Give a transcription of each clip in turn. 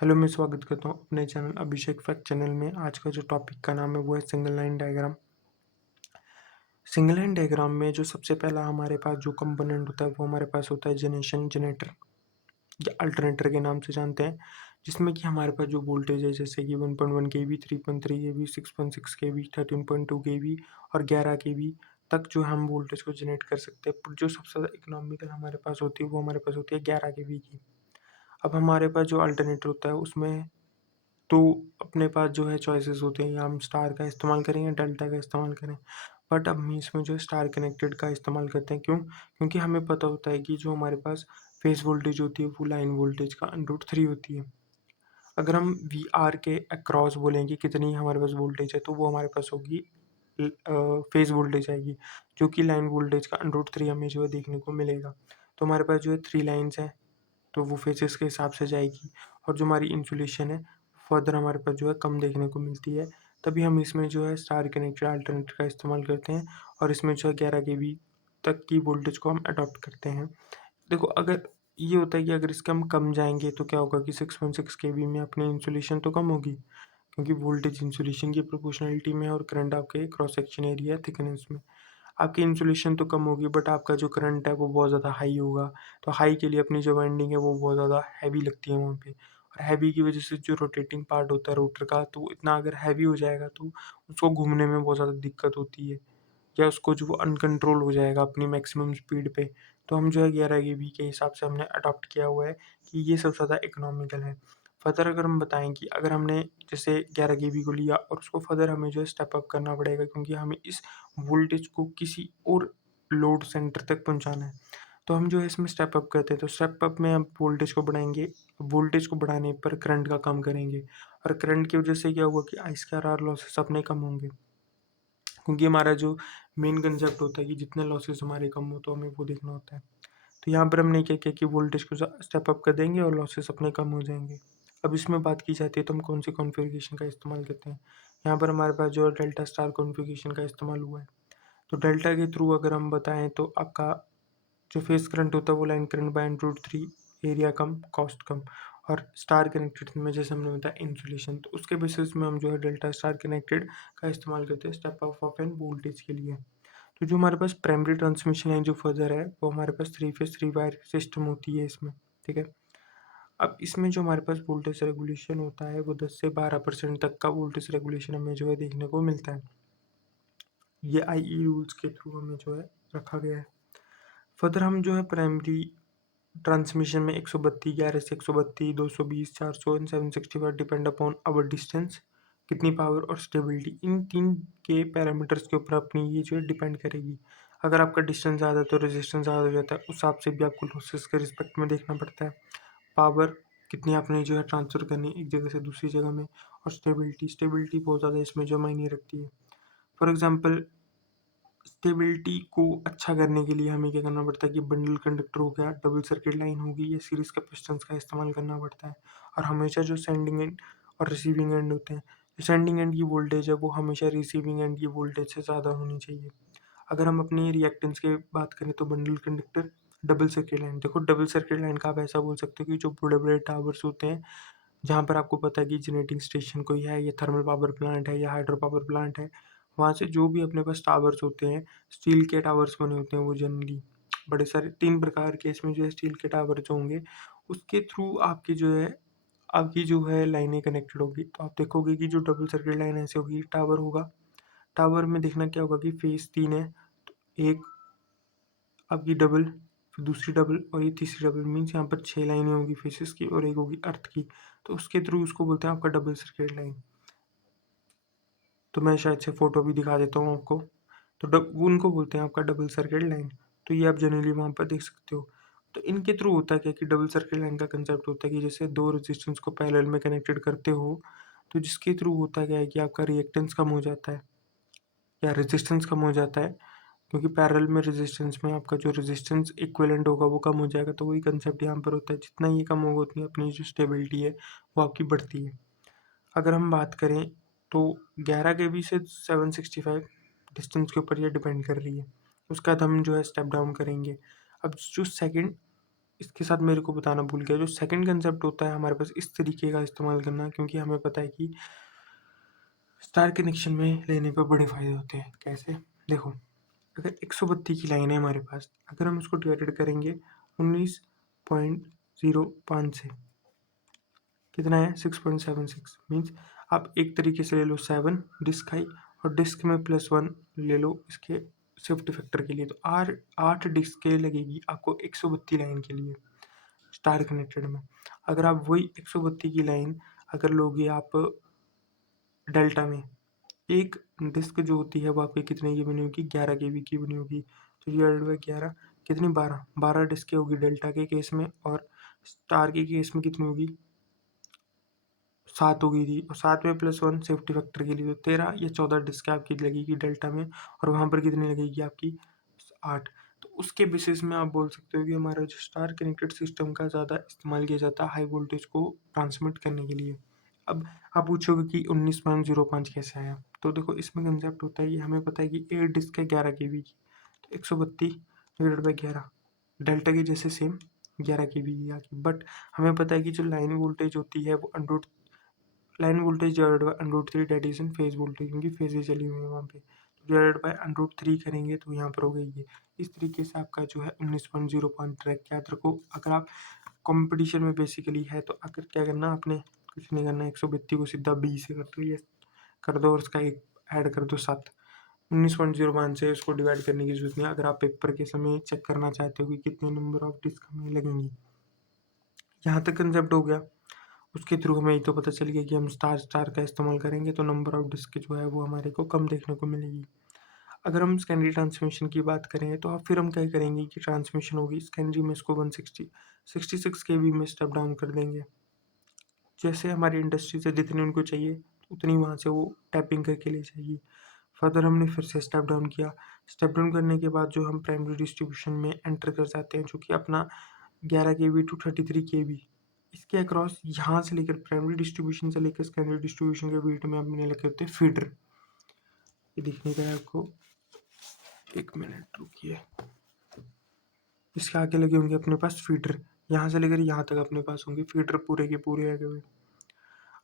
Hello, मैं स्वागत करता हूँ अपने चैनल अभिषेक फैक्ट चैनल में। आज का जो टॉपिक का नाम है वो है single line diagram. Single line diagram में जो सबसे पहला हमारे पास जो कंपोनेंट होता है वो हमारे पास होता है जनरेटर या अल्टरनेटर के नाम से जानते हैं, जिसमें कि हमारे पास जो वोल्टेज है जैसे कि 1.1 केवी, 3.3 केवी, 6.6 केवी, 13.2 केवी और 11 केवी तक जो हम वोल्टेज को जनरेट कर सकते हैं। पर जो सबसे ज़्यादा इकोनॉमिकल हमारे पास होती है वो हमारे पास होती है 11 केवी की। अब हमारे पास जो अल्टरनेटर होता है उसमें तो अपने पास जो है चॉइसेस होते हैं, या हम स्टार का इस्तेमाल करें या डेल्टा का इस्तेमाल करें। बट अब हम इसमें जो है स्टार कनेक्टेड का इस्तेमाल करते हैं। क्यों? क्योंकि हमें पता होता है कि जो हमारे पास फेस वोल्टेज होती है वो लाइन वोल्टेज का √3 होती है। अगर हम वी आर के अक्रॉस बोलेंगे कितनी हमारे पास वोल्टेज है तो वो हमारे पास होगी फेज वोल्टेज आएगी, जो कि लाइन वोल्टेज का √3 हमें जो है देखने को मिलेगा। तो हमारे पास जो है 3 लाइन्स हैं, तो वो फेजेस के हिसाब से जाएगी। और जो हमारी इंसुलेशन है फर्दर हमारे पास जो है कम देखने को मिलती है। तभी हम इसमें जो है स्टार कनेक्टेड अल्टरनेटर का इस्तेमाल करते हैं और इसमें जो है 11 केवी तक की वोल्टेज को हम अडॉप्ट करते हैं। देखो, अगर ये होता है कि अगर इसके हम कम जाएंगे तो क्या होगा कि 6.6 केवी में अपनी इंसुलेशन तो कम होगी, क्योंकि वोल्टेज इंसुलेशन की प्रोपोर्शनलिटी में है और करंट आपके क्रॉस सेक्शन एरिया थिकनेस में। आपकी इंसुलेशन तो कम होगी बट आपका जो करंट है वो बहुत ज़्यादा हाई होगा। तो हाई के लिए अपनी जो वाइंडिंग है वो बहुत ज़्यादा हैवी लगती है वहाँ पे, और हैवी की वजह से जो रोटेटिंग पार्ट होता है रोटर का, तो वो इतना अगर हैवी हो जाएगा तो उसको घूमने में बहुत ज़्यादा दिक्कत होती है, या उसको जो वो अनकंट्रोल हो जाएगा अपनी मैक्सिमम स्पीड पे। तो हम जो है 11 केवी के हिसाब से हमने अडॉप्ट किया हुआ है कि ये सबसे ज़्यादा इकोनॉमिकल है। फर्दर अगर हम बताएँ कि अगर हमने जैसे 11 केवी को लिया और उसको फर्दर हमें जो है स्टेप अप करना पड़ेगा, क्योंकि हमें इस वोल्टेज को किसी और लोड सेंटर तक पहुँचाना है। तो हम जो है इसमें स्टेप अप करते हैं, तो स्टेप अप में हम वोल्टेज को बढ़ाएँगे। वोल्टेज को बढ़ाने पर करंट का कम करेंगे, और करंट की वजह से क्या होगा कि I2R लॉसेस अपने कम होंगे। क्योंकि हमारा जो मेन कंसेप्ट होता है कि जितने लॉसेस हमारे कम हो तो हमें वो देखना होता है। तो यहाँ पर हमने क्या किया कि वोल्टेज को स्टेप अप कर देंगे और लॉसेस अपने कम हो जाएंगे। अब इसमें बात की जाती है तो हम कौन सी कॉन्फ़िगरेशन का इस्तेमाल करते हैं। यहाँ पर हमारे पास जो है डेल्टा स्टार कॉन्फ़िगरेशन का इस्तेमाल हुआ है। तो डेल्टा के थ्रू अगर हम बताएं तो आपका जो फेस करंट होता है वो लाइन करंट बाय √3, एरिया कम कॉस्ट कम। और स्टार कनेक्टेड में जैसे हमने बताया इंसुलेशन, तो उसके बेसिस में हम जो है डेल्टा स्टार कनेक्टेड का इस्तेमाल करते हैं step up of an voltage के लिए। तो जो हमारे पास प्राइमरी ट्रांसमिशन लाइन जो फर्दर है वो हमारे पास 3 फेज 3 वायर सिस्टम होती है इसमें, ठीक है। अब इसमें जो हमारे पास वोल्टेज रेगुलेशन होता है वो 10 से 12% तक का वोल्टेज रेगुलेशन हमें जो है देखने को मिलता है। ये आईई रूल्स के थ्रू हमें जो है रखा गया है। फर्दर हम जो है प्राइमरी ट्रांसमिशन में 132, 11 से 132, 220, 400 and 765 depend upon our distance, कितनी पावर और स्टेबिलिटी, इन 3 के पैरामीटर्स के ऊपर अपनी ये जो है डिपेंड करेगी। अगर आपका डिस्टेंस ज़्यादा है तो रेजिस्टेंस ज़्यादा हो जाता है, उस हिसाब से भी आपको लॉसेस के रिस्पेक्ट में देखना पड़ता है। पावर कितनी आपने जो है ट्रांसफ़र करनी है एक जगह से दूसरी जगह में, और स्टेबिलिटी बहुत ज़्यादा इसमें जो मायने रखती है। फॉर एग्ज़ाम्पल, स्टेबिलिटी को अच्छा करने के लिए हमें क्या करना पड़ता है कि बंडल कंडक्टर हो गया, डबल सर्किट लाइन होगी या सीरीज़ कैपेसिटेंस का इस्तेमाल करना पड़ता है। और हमेशा जो सेंडिंग एंड और रिसीविंग एंड होते हैं, जो सेंडिंग एंड की वोल्टेज है वो हमेशा रिसीविंग एंड की वोल्टेज से ज़्यादा होनी चाहिए। अगर हम अपनी रिएक्टेंस की बात करें तो bundle conductor, double circuit line, देखो डबल सर्किट लाइन का आप ऐसा बोल सकते हो कि जो बड़े-बड़े टावर्स होते हैं, जहाँ पर आपको पता है कि जनरेटिंग स्टेशन कोई है, या थर्मल पावर प्लांट है या हाइड्रो पावर प्लांट है, वहाँ से जो भी अपने पास टावर्स होते हैं, स्टील के टावर्स बने होते हैं वो जनरली, बड़े सारे 3 प्रकार के इसमें जो है स्टील के टावर जो होंगे, उसके थ्रू आपकी जो है लाइनें कनेक्टेड होगी। तो आप देखोगे कि जो डबल सर्किट लाइन ऐसे होगी, टावर होगा, टावर में देखना क्या होगा कि फेज़ 3 है, तो एक आपकी डबल, फिर दूसरी डबल और ये तीसरी डबल, मीन्स यहाँ पर 6 लाइनें होंगी फेसेस की और एक होगी अर्थ की। तो उसके थ्रू उसको बोलते हैं आपका डबल सर्किट लाइन। तो मैं शायद से फ़ोटो भी दिखा देता हूँ आपको। तो डब वो उनको बोलते हैं आपका डबल सर्किट लाइन। तो ये आप जनरली वहाँ पर देख सकते हो। तो इनके थ्रू होता क्या है कि डबल सर्किट लाइन का कंसेप्ट होता है कि जैसे 2 रेजिस्टेंस को पैरेलल में कनेक्टेड करते हो, तो जिसके थ्रू होता क्या है कि आपका रिएक्टेंस कम हो जाता है या रेजिस्टेंस कम हो जाता है, क्योंकि पैरेलल में रेजिस्टेंस में आपका जो रेजिस्टेंस इक्विवेलेंट होगा वो कम हो जाएगा। तो वही कंसेप्ट यहाँ पर होता है, जितना ये कम होगा उतनी अपनी जो स्टेबिलिटी है वो आपकी बढ़ती है। अगर हम बात करें तो 11 केवी से 765 डिस्टेंस के ऊपर ये डिपेंड कर रही है। उसके बाद हम जो है स्टेप डाउन करेंगे। अब जो सेकंड इसके साथ मेरे को बताना भूल गया, जो सेकंड कंसेप्ट होता है हमारे पास इस तरीके का इस्तेमाल करना, क्योंकि हमें पता है कि स्टार कनेक्शन में लेने पे बड़े फ़ायदे होते हैं। कैसे? देखो, अगर 132 की लाइन है हमारे पास, अगर हम उसको डिवाइडेड करेंगे 19.05 से, कितना है 6.76, मीन्स आप एक तरीके से ले लो 7 डिस्क आई, और डिस्क में +1 ले लो इसके शिफ्ट फैक्टर के लिए, तो 8 डिस्क के लगेगी आपको 132 लाइन के लिए स्टार कनेक्टेड में। अगर आप वही 132 की लाइन अगर लोगे आप डेल्टा में, एक डिस्क जो होती है वो आपकी कितने की बनी होगी, 11 KB की बनी होगी, तो डिवाइडेड बाई 11 कितनी, 12 डिस्कें होगी डेल्टा के केस में, और स्टार के केस में कितनी होगी, 7 होगी थी, और 7 में +1 सेफ्टी फैक्टर के लिए, तो 13 या 14 डिस्क आपकी लगेगी डेल्टा में, और वहाँ पर कितनी लगेगी आपकी, 8। तो उसके बेसिस में आप बोल सकते हो कि हमारा जो स्टार कनेक्टेड सिस्टम का ज़्यादा इस्तेमाल किया जाता है हाई वोल्टेज को ट्रांसमिट करने के लिए। अब आप पूछोगे कि 19.05 कैसे आया? तो देखो, इसमें कंसेप्ट होता है कि हमें पता है कि 8 डिस्क है 11 KB की, तो 132 डिवाइडेड बाई 11, डेल्टा की जैसे सेम 11 KB की आ गई, बट हमें पता है कि जो लाइन वोल्टेज होती है वो under line voltage divided by √3, that is in phase voltage, क्योंकि फेजें चली हुई है वहाँ पे, डिवाइडेड बाय √3 करेंगे तो यहाँ पर हो गई ये। इस तरीके से आपका जो है 19.05 ट्रैक, याद रखो। अगर आप कंपटीशन में बेसिकली है तो अगर क्या करना आपने, कुछ नहीं करना, 132 को सीधा 20 से कर दो, ये कर दो, और उसका एक ऐड कर दो 7। 19.05 से उसको डिवाइड करने की जरूरत नहीं है, अगर आप पेपर के समय चेक करना चाहते हो कि कितने नंबर ऑफ डिस्क हमें लगेंगी। यहाँ तक कंसेप्ट हो गया। उसके थ्रू हमें ये तो पता चल गया कि हम स्टार स्टार का इस्तेमाल करेंगे तो नंबर ऑफ डिस्क जो है वो हमारे को कम देखने को मिलेगी। अगर हम सेकेंडरी ट्रांसमिशन की बात करें तो अब फिर हम क्या करेंगे कि ट्रांसमिशन होगी सेकेंडरी में, इसको 166 KB में स्टेप डाउन कर देंगे। जैसे हमारी इंडस्ट्री से जितनी उनको चाहिए उतनी वहाँ से वो टैपिंग करके ले जाएगी। फर्दर हमने फिर से स्टेप डाउन किया। स्टेप डाउन करने के बाद जो हम प्राइमरी डिस्ट्रीब्यूशन में एंटर कर जाते हैं, जो कि अपना 11 KB टू 33 KB, इसके अक्रॉस यहाँ से लेकर प्राइमरी डिस्ट्रीब्यूशन से लेकर सेकेंडरी डिस्ट्रीब्यूशन के बीच में हमने लगे होते हैं फीडर। ये दिखने का है आपको, एक मिनट रुकिए। इसके आगे लगे होंगे अपने पास फीडर, यहाँ से लेकर यहाँ तक अपने पास होंगे फीडर पूरे के पूरे लगे हुए।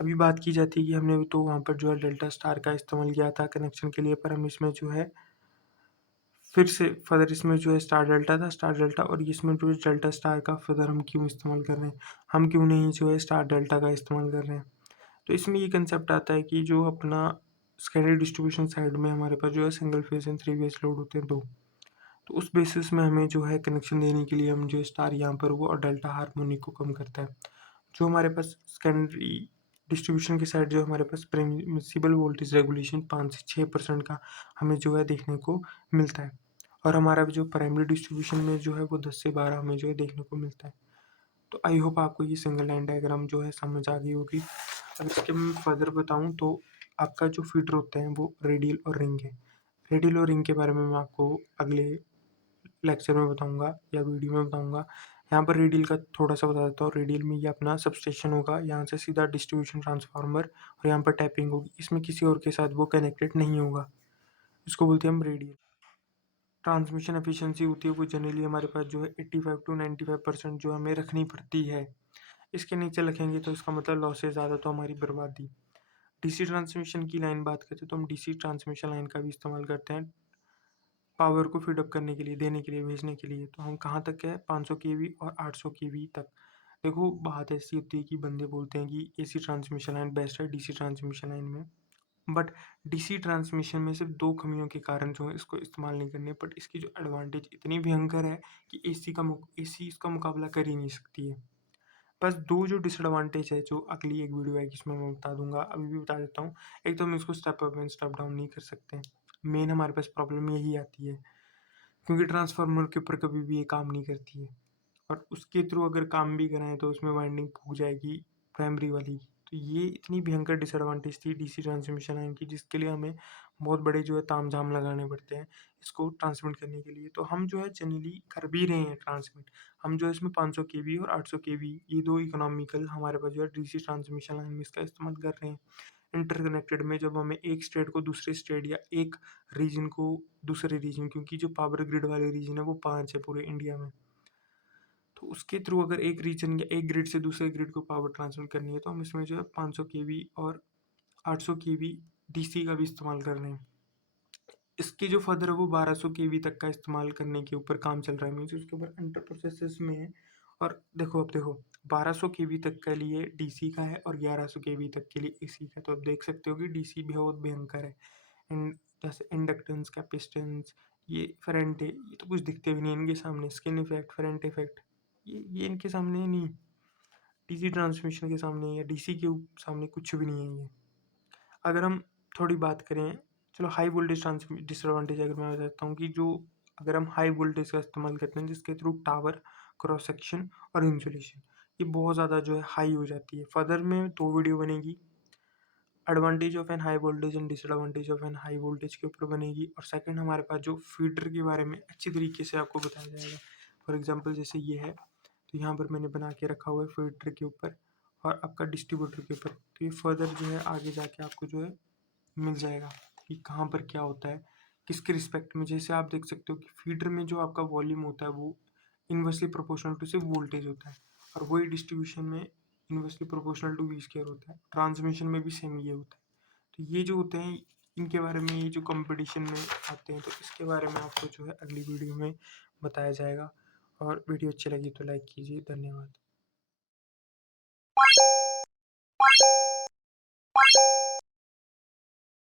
अभी बात की जाती है कि हमने तो वहाँ पर जो है डेल्टा स्टार का इस्तेमाल किया था कनेक्शन के लिए, पर हम इसमें जो है फिर से फर्दर इसमें जो है स्टार डेल्टा था, स्टार डेल्टा, और इसमें जो है डेल्टा स्टार का फर्दर हम क्यों इस्तेमाल कर रहे हैं, हम क्यों नहीं जो है स्टार डेल्टा का इस्तेमाल कर रहे हैं। तो इसमें ये कंसेप्ट आता है कि जो अपना सेकेंडरी डिस्ट्रीब्यूशन साइड में हमारे पास जो है single phase and 3 phase load होते हैं दो, तो उस बेसिस में हमें जो है कनेक्शन देने के लिए हम जो स्टार यहाँ पर वो और डेल्टा हार्मोनिक को कम करता है। जो हमारे पास सेकेंडरी डिस्ट्रीब्यूशन की साइड जो हमारे पास परमिसिबल वोल्टेज रेगुलेशन 5 से 6% का हमें जो है देखने को मिलता है, और हमारा जो प्राइमरी डिस्ट्रीब्यूशन में जो है वो 10 से 12 हमें जो है देखने को मिलता है। तो आई होप आपको ये सिंगल लाइन डायग्राम जो है समझ आ गई होगी। अब इसके मैं फर्दर बताऊँ तो आपका जो फीडर होते हैं वो रेडियल और रिंग है। रेडियल और रिंग के बारे में मैं आपको अगले लेक्चर में बताऊंगा या वीडियो में बताऊंगा। यहाँ पर रेडियल का थोड़ा सा बता देता हूँ। रेडियल में ये अपना सबस्टेशन होगा, यहाँ से सीधा डिस्ट्रीब्यूशन ट्रांसफार्मर, और यहाँ पर टैपिंग होगी, इसमें किसी और के साथ वो कनेक्टेड नहीं होगा। इसको बोलते हैं हम रेडियल। ट्रांसमिशन एफिशिएंसी होती है वो जनरली हमारे पास जो है 85 to 95% जो हमें रखनी पड़ती है। इसके नीचे रखेंगे तो इसका मतलब लॉसेज ज़्यादा, तो हमारी बर्बादी। डीसी ट्रांसमिशन की लाइन बात करते हैं तो हम डीसी ट्रांसमिशन लाइन का भी इस्तेमाल करते हैं पावर को फीडअप करने के लिए, देने के लिए, भेजने के लिए। तो हम कहाँ तक है, 500 KB और 800 KB तक। देखो, बात ऐसी होती है कि बंदे बोलते हैं कि एसी ट्रांसमिशन लाइन बेस्ट है डीसी ट्रांसमिशन लाइन में, बट डीसी ट्रांसमिशन में सिर्फ दो कमियों के कारण जो है इसको इस्तेमाल नहीं करने, बट इसकी जो एडवांटेज इतनी भयंकर है कि एसी इसका मुकाबला कर ही नहीं सकती है। बस दो जो डिसएडवांटेज है, जो अगली एक वीडियो है जिसमें मैं बता दूंगा, अभी भी बता देता हूँ। एक तो हम इसको step up and step down नहीं कर सकते। मेन हमारे पास प्रॉब्लम यही आती है, क्योंकि ट्रांसफार्मर के ऊपर कभी भी ये काम नहीं करती है, और उसके थ्रू अगर काम भी कराएं तो उसमें वाइंडिंग फूक जाएगी प्राइमरी वाली। तो ये इतनी भयंकर डिसएडवांटेज थी डीसी ट्रांसमिशन लाइन की, जिसके लिए हमें बहुत बड़े जो है ताम झाम लगाने पड़ते हैं इसको ट्रांसमिट करने के लिए। तो हम जो है जनरली कर भी रहे हैं ट्रांसमिट। हम जो है इसमें 500 KB और 800 KB, ये दो इकोनॉमिकल हमारे पास जो है डीसी ट्रांसमिशन लाइन में इसका इस्तेमाल कर रहे हैं इंटरकनेक्टेड में। जब हमें एक स्टेट को दूसरे स्टेट या एक रीजन को दूसरे रीजन, क्योंकि जो पावर ग्रिड वाले रीजन है वो 5 है पूरे इंडिया में, तो उसके थ्रू अगर एक रीजन या एक ग्रिड से दूसरे ग्रिड को पावर ट्रांसफ़र करनी है तो हम इसमें जो है 500 केवी और 800 केवी डीसी का भी इस्तेमाल कर रहे हैं। इसके जो फर्दर है वो 1200 केवी तक का इस्तेमाल करने के ऊपर काम चल रहा है, मीन्स उसके ऊपर अंडर प्रोसेसेस में है। और देखो अब देखो 1200 केवी तक के लिए डीसी का है और 1100 केवी तक के लिए एसी का है। तो अब देख सकते हो कि डीसी भी बहुत भयंकर है। एंड जैसे इंडक्टेंस, कैपेसिटेंस, ये फेरेंटे, ये तो कुछ दिखते भी नहीं इनके सामने। स्किन इफेक्ट, फेरेंट इफेक्ट, ये इनके सामने नहीं। डीसी ट्रांसमिशन के सामने या डीसी के सामने कुछ भी नहीं है ये। अगर हम थोड़ी बात करें, चलो हाई वोल्टेज डिसएडवांटेज अगर मैं बताता हूँ कि जो अगर हम हाई वोल्टेज का इस्तेमाल करते हैं जिसके थ्रू टावर, क्रॉस सेक्शन और इंसुलेशन ये बहुत ज़्यादा जो है हाई हो जाती है। फर्दर में 2 वीडियो बनेगी, advantage of an high voltage and disadvantage of an high voltage के ऊपर बनेगी। और सेकंड हमारे पास जो फीडर के बारे में अच्छी तरीके से आपको बताया जाएगा। फॉर एग्जांपल जैसे ये है, तो यहाँ पर मैंने बना के रखा हुआ है फीडर के ऊपर और आपका डिस्ट्रीब्यूटर के ऊपर। तो ये फर्दर जो है आगे जाके आपको जो है मिल जाएगा कि कहाँ पर क्या होता है, किसके रिस्पेक्ट में। जैसे आप देख सकते हो कि फीडर में जो आपका वॉल्यूम होता है वो इन्वर्सली प्रोपोर्शनल टू सिर्फ वोल्टेज होता है और वही डिस्ट्रीब्यूशन में inversely proportional to V square होता है। ट्रांसमिशन में भी सेम ये होता है। तो ये जो होते हैं इनके बारे में, ये जो कंपटीशन में आते हैं तो इसके बारे में आपको जो है अगली वीडियो में बताया जाएगा। और वीडियो अच्छी लगी तो लाइक कीजिए। धन्यवाद।